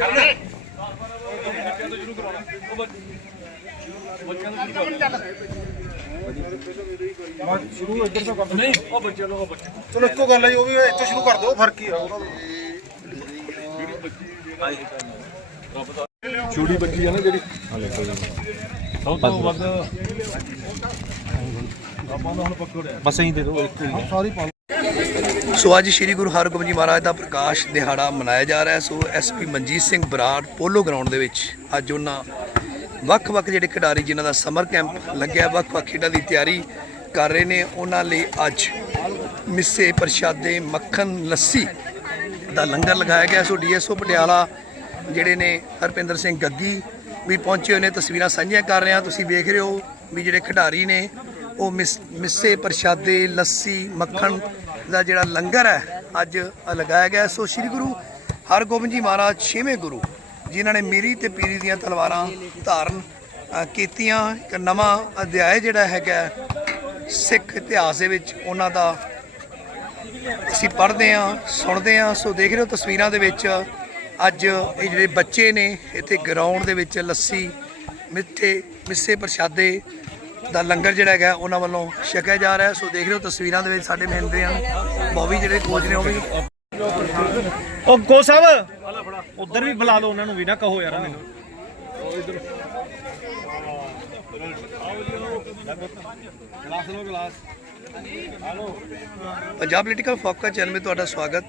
ਕਰ ਲੈ ਸ਼ੁਰੂ ਕਰਾਉਣਾ ਨਹੀਂ ਉਹ ਬੱਚਿਆਂ ਤੋਂ ਉਹ ਬੱਚੇ ਚਲੋ ਇੱਕੋ ਗੱਲ ਹੈ ਉਹ ਵੀ ਇੱਥੋਂ ਸ਼ੁਰੂ ਕਰ ਦਿਓ ਫ਼ਰਕ ਹੀ ਆ। ਉਹਦਾ ਛੋਟੀ ਬੱਚੀ ਆ ਨਾ ਜਿਹੜੀ। ਸਭ ਤੋਂ ਵੱਧ ਸੋ ਅੱਜ ਸ੍ਰੀ ਗੁਰੂ ਹਰਗੋਬਿੰਦ ਜੀ ਮਹਾਰਾਜ ਦਾ ਪ੍ਰਕਾਸ਼ ਦਿਹਾੜਾ ਮਨਾਇਆ ਜਾ ਰਿਹਾ ਹੈ। So SP Manjit Singh Brar polo ground ਦੇ ਵਿੱਚ ਅੱਜ ਉਹਨਾਂ ਵੱਖ-ਵੱਖ ਜਿਹੜੇ ਖਿਡਾਰੀ ਜਿਨ੍ਹਾਂ ਦਾ ਸਮਰ ਕੈਂਪ ਲੱਗਿਆ ਵੱਖ-ਵੱਖ ਖੇਡਾਂ ਦੀ ਤਿਆਰੀ ਕਰ ਰਹੇ ਨੇ। ਉਹਨਾਂ ਲਈ ਅੱਜ ਮਿੱਸੇ ਪ੍ਰਸ਼ਾਦੇ, ਮੱਖਣ, ਲੱਸੀ ਦਾ ਲੰਗਰ ਲਗਾਇਆ ਗਿਆ। ਸੋ ਡੀਐਸਓ ਪਟਿਆਲਾ ਜਿਹੜੇ ਨੇ ਹਰਪਿੰਦਰ ਸਿੰਘ ਗੱਗੀ ਵੀ ਪਹੁੰਚੇ ਹੋਏ ਨੇ। ਤਸਵੀਰਾਂ ਸਾਂਝੀਆਂ ਕਰ ਰਹੇ ਹਾਂ। ਤੁਸੀਂ ਵੇਖ ਰਹੇ ਹੋ ਵੀ ਜਿਹੜੇ ਖਿਡਾਰੀ ਨੇ ਉਹ ਮਿਸ- ਮਿੱਸੇ ਪ੍ਰਸ਼ਾਦੇ, ਲੱਸੀ, ਮੱਖਣ ਦਾ ਜਿਹੜਾ ਲੰਗਰ ਹੈ, ਅੱਜ ਲਗਾਇਆ ਗਿਆ ਸੋ ਸ੍ਰੀ ਗੁਰੂ ਹਰਗੋਬਿੰਦ ਜੀ ਮਹਾਰਾਜ ਛੇਵੇਂ ਗੁਰੂ, ਜਿਨ੍ਹਾਂ ਨੇ ਮੀਰੀ ਤੇ ਪੀਰੀ ਦੀਆਂ ਤਲਵਾਰਾਂ ਧਾਰਨ ਕੀਤੀਆਂ। ਇੱਕ ਨਵਾਂ ਅਧਿਆਇ ਜਿਹੜਾ ਹੈਗਾ ਸਿੱਖ ਇਤਿਹਾਸ ਦੇ ਵਿੱਚ, ਉਹਨਾਂ ਦਾ ਅਸੀਂ ਪੜ੍ਹਦੇ ਹਾਂ, ਸੁਣਦੇ ਹਾਂ। ਸੋ ਦੇਖ ਰਹੇ ਹੋ ਤਸਵੀਰਾਂ ਦੇ ਵਿੱਚ, ਅੱਜ ਇਹ ਜਿਹੜੇ ਬੱਚੇ ਨੇ, ਇੱਥੇ ਗਰਾਊਂਡ ਦੇ ਵਿੱਚ ਲੱਸੀ, ਮਿੱਠੇ, ਮਿੱਸੇ ਪ੍ਰਸ਼ਾਦੇ ਦਾ ਲੰਗਰ ਜਿਹੜਾ ਹੈਗਾ ਉਹਨਾਂ ਵੱਲੋਂ ਛਕਿਆ ਜਾ ਰਿਹਾ। ਸੋ ਦੇਖ ਰਹੇ ਹੋ ਤਸਵੀਰਾਂ ਦੇ ਵਿੱਚ ਸਾਡੇ ਮਿਲਦੇ ਹਨ। ਬੋਵੀ ਜਿਹੜੇ ਕੋਚ ਨੇ ਉਹ ਵੀ। ਉਹ ਗੋ ਸਾਹਿਬ ਉਧਰ ਵੀ ਬੁਲਾ ਲਓ ਉਹਨਾਂ ਨੂੰ ਵੀ ਨਾ ਕਹੋ ਯਾਰ ਮੈਨੂੰ। ਗਲਾਸ ਲੋ glass Punjab political focus channel ਵਿੱਚ ਤੁਹਾਡਾ ਸਵਾਗਤ।